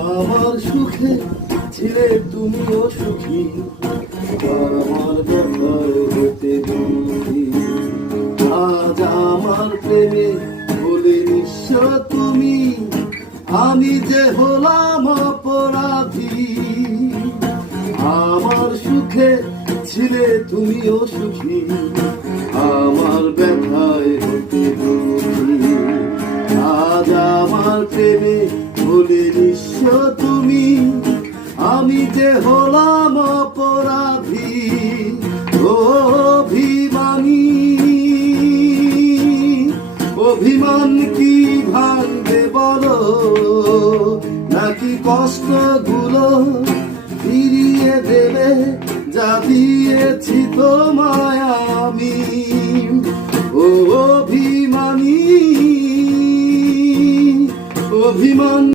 আমার সুখে ছিলে তুমিও সুখী, আমার ব্যথায় হতে দুঃখী। আজ আমার প্রেমে বলে নিঃস্ব তুমি, আমি যে হলাম অপরাধী। আমার সুখে ছিলে তুমিও সুখী, আমার ব্যথায় হতে দুঃখী। আজ আমার প্রেমে বলে নিঃস্ব তুমি, আমি যে হলাম অপরাধী। অভিমানী অভিমান কি ভাঙবে বলো, নাকি কষ্টগুলো ফিরিয়ে দেবে যা দিয়েছি তোমায় আমি। ও অভিমানী অভিমান